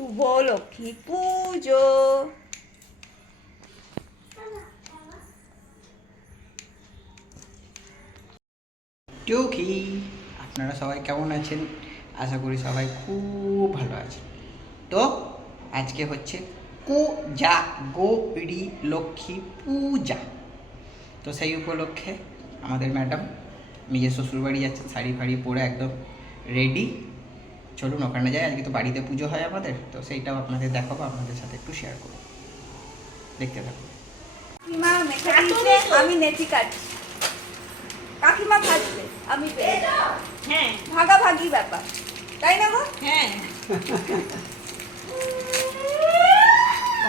শুভ লক্ষ্মী পুজো। টুকি, আপনারা সবাই কেমন আছেন? আশা করি সবাই খুব ভালো আছেন। তো আজকে হচ্ছে কোজাগরী লক্ষ্মী পূজা। তো সেই উপলক্ষে আমাদের ম্যাডাম নিজের শ্বশুরবাড়ি যাচ্ছেন, শাড়ি ফাড়ি পরে একদম রেডি। চলুন ওখানে যাই। আজকে তো বাড়িতে পুজো হয় আমাদের, তো সেইটাও আপনাদের দেখাবো, আপনাদের সাথে একটু শেয়ার করবো। দেখতে থাকুন। কাকিমা মেখে দিয়েছে, আমি নেচি কাটছি। কাকিমা ভাজবে, আমি হ্যাঁ ভাগাভাগি ব্যাপার, তাই না গো? হ্যাঁ।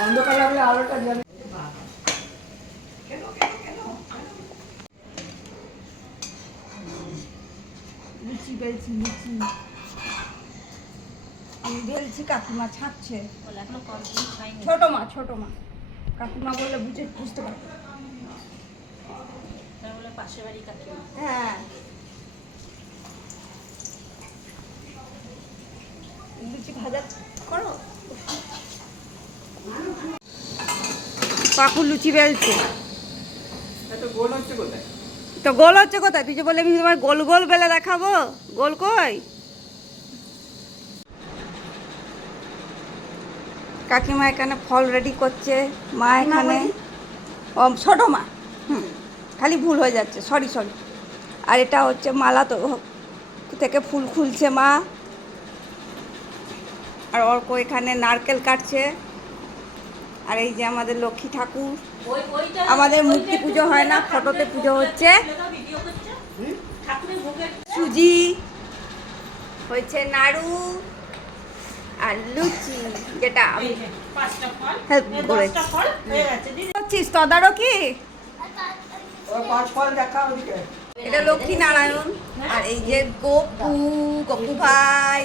অন্ধকার লাগলে আলোটা জ্বলে। লুচি বেলছি, লুচি আমি বেলছি, কাকিমা ছাড়ছে। ছোট মা, ছোট মা, কাকিমা বললে বুঝতে পারবে। পাশের বাড়ি কাকিমা। হ্যাঁ, লুচি ভাজা করো। কাকু লুচি বেলছে। তো গোল হচ্ছে কোথায়? তো গোল হচ্ছে কোথায়? তুই যে বলে আমি তোমার গোল গোল বেলে দেখাবো, গোল কই? কাকিমা এখানে ফল রেডি করছে, মা এখানে ছোট মা, খালি ভুল হয়ে যাচ্ছে, সরি। আর এটা হচ্ছে মালা, তো থেকে ফুল খুলছে মা। আর অর্ক এখানে নারকেল কাটছে। আর এই যে আমাদের লক্ষ্মী ঠাকুর, আমাদের মূর্তি পুজো হয় না, ফটোতে পুজো হচ্ছে। সুজি হয়েছে, নাড়ু আর লুচি, যেটা আমি হেল্প করেছি। তদারকি। পাঁচ ফল দেখা ওদিকে। এটা লক্ষ্মী নারায়ণ। আর এই যে গপু ভাই,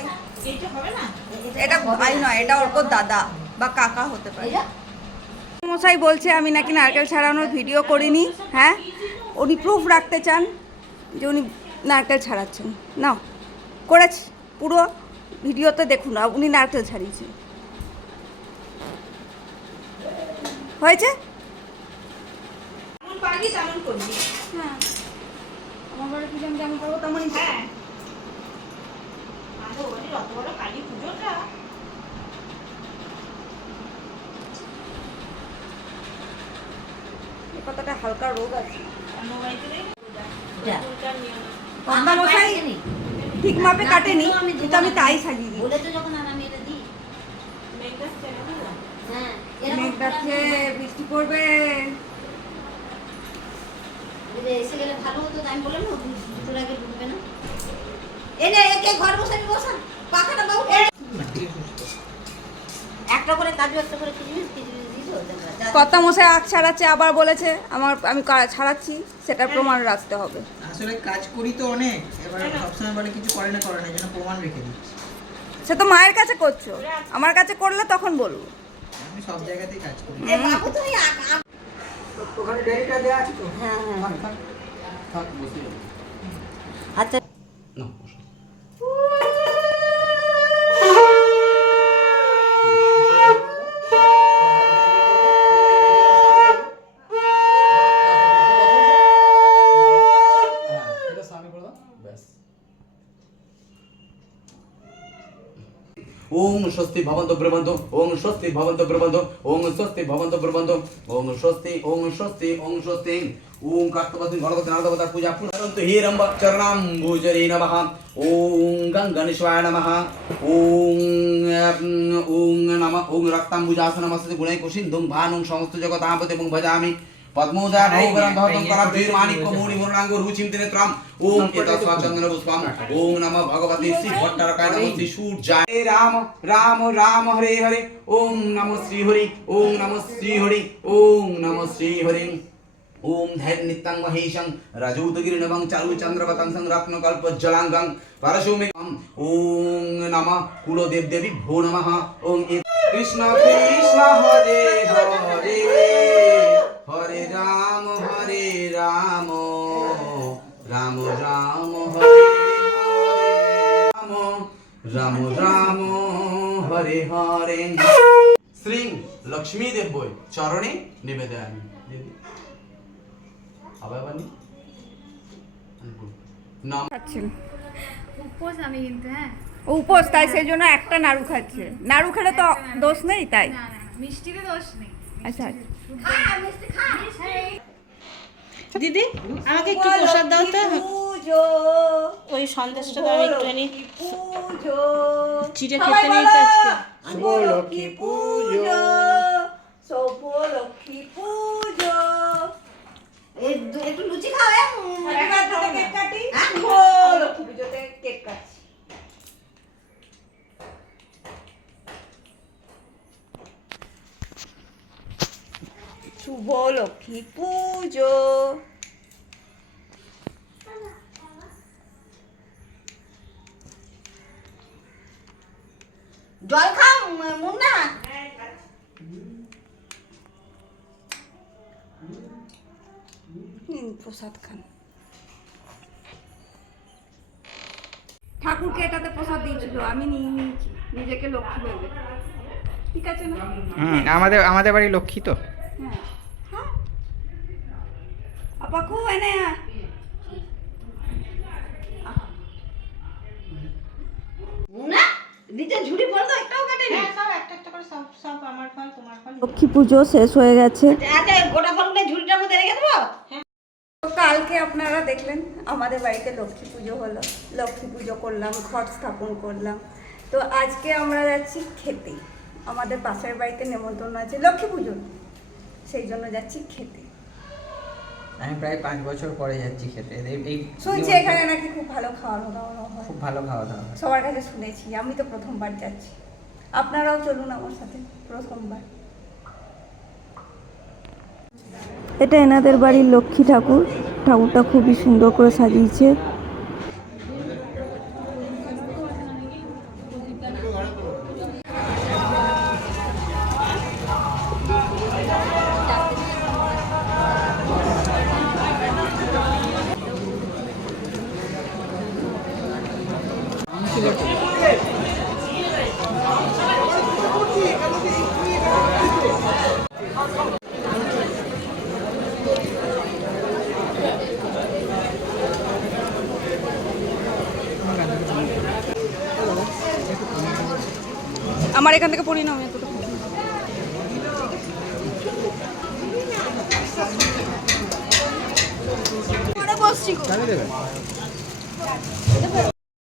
এটা ভাই নয়, এটা ওর দাদা বা কাকা হতে পারে। মশাই বলছে আমি নাকি নারকেল ছাড়ানোর ভিডিও করিনি। হ্যাঁ, উনি প্রুফ রাখতে চান যে উনি নারকেল ছাড়াচ্ছেন। না, করেছি, পুরো ভিডিওতে দেখুন না, উনি নারকেল ছাড়িয়েছে। হয়েছে? হ্যাঁ, আমার বাড়ি পুজো আমি যেমন করবো তেমনই। হ্যাঁ, কতটা হালকা রোগ আছে। মশাই ঠিক মাপে কাটেনি, কিন্তু আমি তাই সাজিয়ে দিই। মেঘ ডাকছে, বৃষ্টি পড়বে। এসে গেলে ভালো হতো, আমি বললাম না দুটোর আগে ঢুকবে না। এনে একে ঘর বসান পাখাটা বাবু। একটা করে কাজু, একটা করে কিশমিশ দিল। কত মশাই আখ ছাড়াচ্ছে, আবার বলেছে আমি ছাড়াচ্ছি, সেটার প্রমাণ রাখতে হবে। আসলে কাজ করি তো অনেক, এবার সবসময় বলে কিছু করে না, যেন প্রমাণ রেখে দিচ্ছি। সে তো মায়ের কাছে করছো, আমার কাছে করলে তখন বলবো। আমি সব জায়গাতেই কাজ করি। বাবু তুমি ওখানে ডেরিটা দেওয়া আছে তো। হ্যাঁ থাক বসে যাবে। আচ্ছা না, ओम स्वस्ति भवन्तु ब्रह्मन्तु ओम स्वस्ति भवन्तु ब्रह्मन्तु ओम स्वस्ति भवन्तु ब्रह्मन्तु ओम स्वस्ति ओम स्वस्ति ओम स्वस्ति ओम कार्तवती गणपति नारदवता पूजा पूजन्तु हे रंब चरणाम्बुजरे नमः ओम गंगणेशाय नमः ओम ओम नमः ओम रक्ताम्बुजासन नमस्ते गुणै कुशिन्दुं भानुं समस्त जगतापति मुं भजामि पद्मोदय भोगरं धौतं कराब्धीर माणिक्य मौनि मुरणांगो रुचिं त्रिनेत्रं ओम एतस्मा चंदन पुष्पम ओम नमः भगवते श्री भट्टारकाय नमः श्री सूर्याय राम राम राम हरे हरे ओम नमः श्री हरि ओम नमः श्री हरि ओम नमः श्री हरि ओम धैर्य नित्यं महेशं रजोदगिरिनवं चारु चंद्रवतं संरत्न कल्पज्जलांगं परशुमेकं ओम नमः कुलदेव देवी भो नमः ओम कृष्ण कृष्ण हरे हरे हरे राम राम राम हरे हरे राम राम হরে হরে শ্রী লক্ষ্মী দেবই চরণে নিবেদয়ামি দিদি আবার বানি নাম খাচ্ছেন উপোস আমি কিন্তু হ্যাঁ উপোস, তাই সেই জন্য একটা নাড়ু খাচ্ছে। নাড়ু খেলে তো দোষ নেই তাই। না না মিষ্টিতে দোষ নেই আচ্ছা দিদি আমাকে একটু প্রসাদ দাও তো পুজো ওই সন্দেশটা দাও একটুখানি পুজো চিড়ে খেতে নেই তো আজকে শুভ লক্ষ্মী পুজো। শুভ লক্ষ্মী পুজো। একটু লুচি খাও হ্যাপি বার্থডে কেক কাটি। শুভ লক্ষ্মী পুজোতে কেক কাটছি। শুভ লক্ষ্মী পুজো। জল খাও মুন্না নিন প্রসাদ খান। ঠাকুরকে এটাতে প্রসাদ দিয়েছিল, আমি নিয়ে নিয়েছি, নিজেকে লক্ষ্মী ভেবে। ঠিক আছে না? আমাদের বাড়ি লক্ষ্মী তো। হ্যাঁ হ্যাঁ আপা খুব এনে মুন্না নিচে ঝুড়ি পড়লো একটাও কাটেনি সব একটা একটা করে সব সব আমার ফল তোমার ফল লক্ষ্মী পুজো শেষ হয়ে গেছে। আচ্ছা গোটা ফলগুলো ঝুড়িটার মধ্যে রেখে দেবো তো কালকে আপনারা দেখলেন আমাদের বাড়িতে লক্ষ্মী পুজো হলো, লক্ষ্মী পুজো করলাম, ঘট স্থাপন করলাম। তো আজকে আমরা যাচ্ছি খেতে, আমাদের পাশের বাড়িতে নেমন্তন্ন আছে লক্ষ্মী পুজো, সেই জন্য যাচ্ছি খেতে। আমি প্রায় 5 বছর পরে যাচ্ছি খেতে। এই শুনছি এখানে নাকি খুব ভালো খাওয়া দাওয়া হয়, খুব ভালো খাওয়া দাওয়া হয়। সবার কাছে শুনেছি, আমি তো প্রথমবার যাচ্ছি, আপনারাও চলুন আমার সাথে প্রথমবার। এটা এনাদের বাড়ির লক্ষ্মী ঠাকুর, ঠাকুরটা খুবই সুন্দর করে সাজিয়েছে। আমার এখান থেকে পড়ি না, আমি এতটা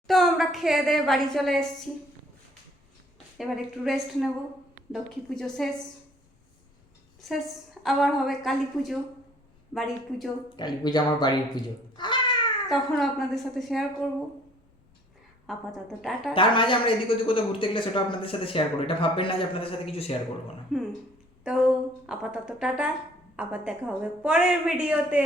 তো আমরা খেয়ে দিয়ে বাড়ি চলে এসেছি, এবার একটু রেস্ট নেব। লক্ষ্মী পুজো শেষ শেষ, আবার হবে কালী পুজো, বাড়ির পুজো, কালী পুজো আমার বাড়ির পুজো। তখন আপনাদের সাথে শেয়ার করব। আপাতত টাটা। তার মাঝে আমরা এদিক ওদিক কোথাও ঘুরতে গেলে সেটা আপনাদের সাথে শেয়ার করবো, এটা ভাববেন না যে আপনাদের সাথে কিছু শেয়ার করবো না। তো আপাতত টাটা, আবার দেখা হবে পরের ভিডিওতে।